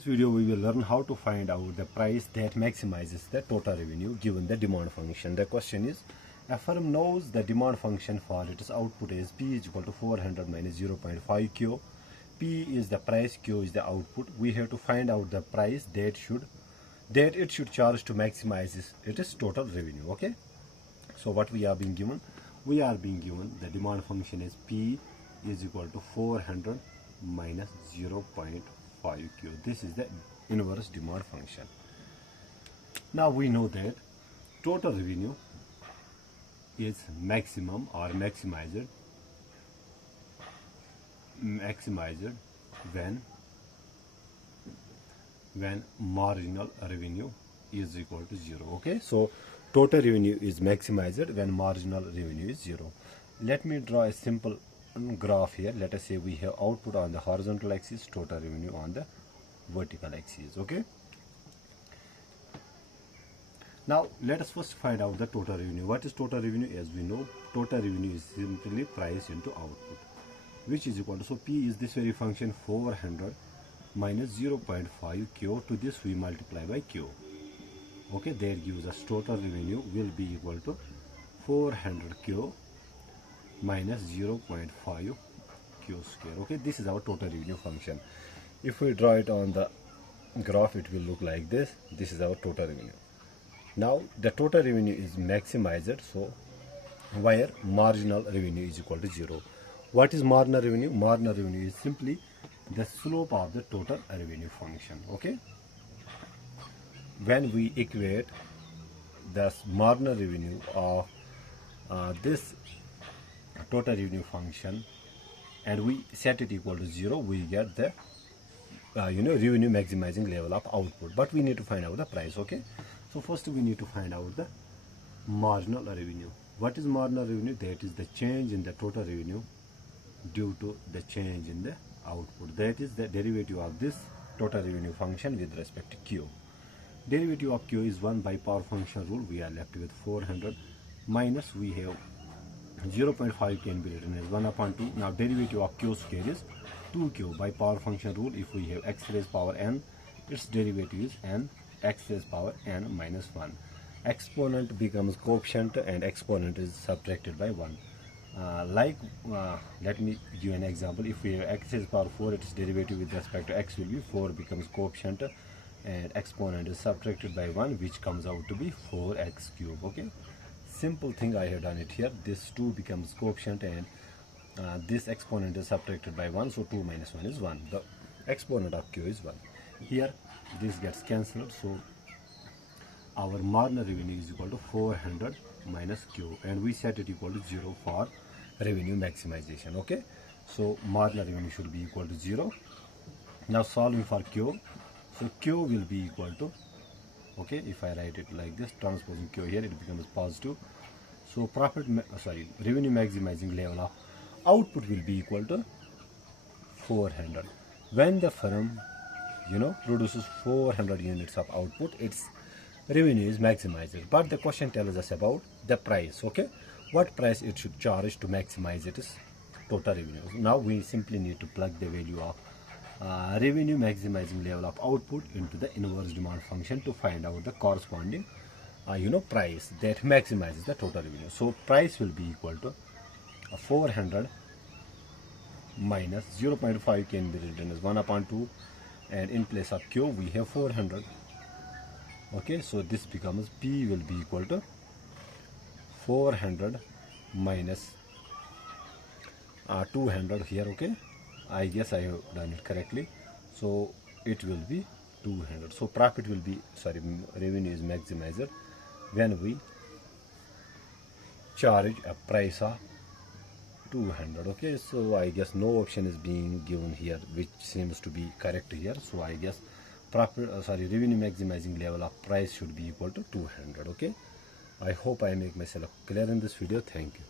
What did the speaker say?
This video we will learn how to find out the price that maximizes the total revenue given the demand function. The question is, a firm knows the demand function for its output is P is equal to 400 minus 0.5 Q. P is the price, Q is the output. We have to find out the price that it should charge to maximize its total revenue. Okay, so what we are being given? We are being given the demand function is P is equal to 400 minus 0.5 Q. This is the inverse demand function. Now we know that total revenue is maximum or maximized when marginal revenue is equal to 0. Okay, so total revenue is maximized when marginal revenue is 0. Let me draw a simple graph here. Let us say we have output on the horizontal axis, total revenue on the vertical axis. Okay, now let us first find out the total revenue. What is total revenue? As we know, total revenue is simply price into output, which is equal to, so P is this very function 400 minus 0.5 Q. To this we multiply by Q. Okay, that gives us total revenue will be equal to 400 Q minus 0.5 Q square. Okay, this is our total revenue function. If we draw it on the graph, it will look like this. This is our total revenue. Now the total revenue is maximized, so where marginal revenue is equal to 0. What is marginal revenue? Marginal revenue is simply the slope of the total revenue function. Okay, when we equate the marginal revenue of this total revenue function and we set it equal to 0, we get the revenue maximizing level of output. But we need to find out the price. Okay, so first we need to find out the marginal revenue. What is marginal revenue? That is the change in the total revenue due to the change in the output. That is the derivative of this total revenue function with respect to Q. Derivative of Q is 1 by power function rule. We are left with 400 minus, we have 0.5 can be written as 1 upon 2. Now derivative of Q square is 2Q. By power function rule, if we have x raised power n, its derivative is n x raised power n minus 1. Exponent becomes coefficient and exponent is subtracted by 1. Let me give an example. If we have x raised power 4, its derivative with respect to x will be 4 becomes coefficient and exponent is subtracted by 1, which comes out to be 4x cube. Okay, simple thing I have done it here. This 2 becomes coefficient and this exponent is subtracted by 1, so 2 minus 1 is 1. The exponent of q is 1. Here this gets cancelled, so our marginal revenue is equal to 400 minus q, and we set it equal to 0 for revenue maximization. Okay, so marginal revenue should be equal to 0. Now solving for q, so q will be equal to, okay, if I write it like this, transposing q here, it becomes positive. So revenue maximizing level of output will be equal to 400. When the firm produces 400 units of output, its revenue is maximized. But the question tells us about the price. Okay, what price it should charge to maximize its total revenue. Now we simply need to plug the value of revenue maximizing level of output into the inverse demand function to find out the corresponding price that maximizes the total revenue. So price will be equal to 400 minus 0.5 can be written as 1 upon 2, and in place of q we have 400. Okay, so this becomes P will be equal to 400 minus 200 here. Okay, I guess I have done it correctly, so it will be 200. So profit will be, revenue is maximized when we charge a price of 200. Okay, so I guess no option is being given here, which seems to be correct here. So I guess revenue maximizing level of price should be equal to 200. Okay, I hope I make myself clear in this video. Thank you.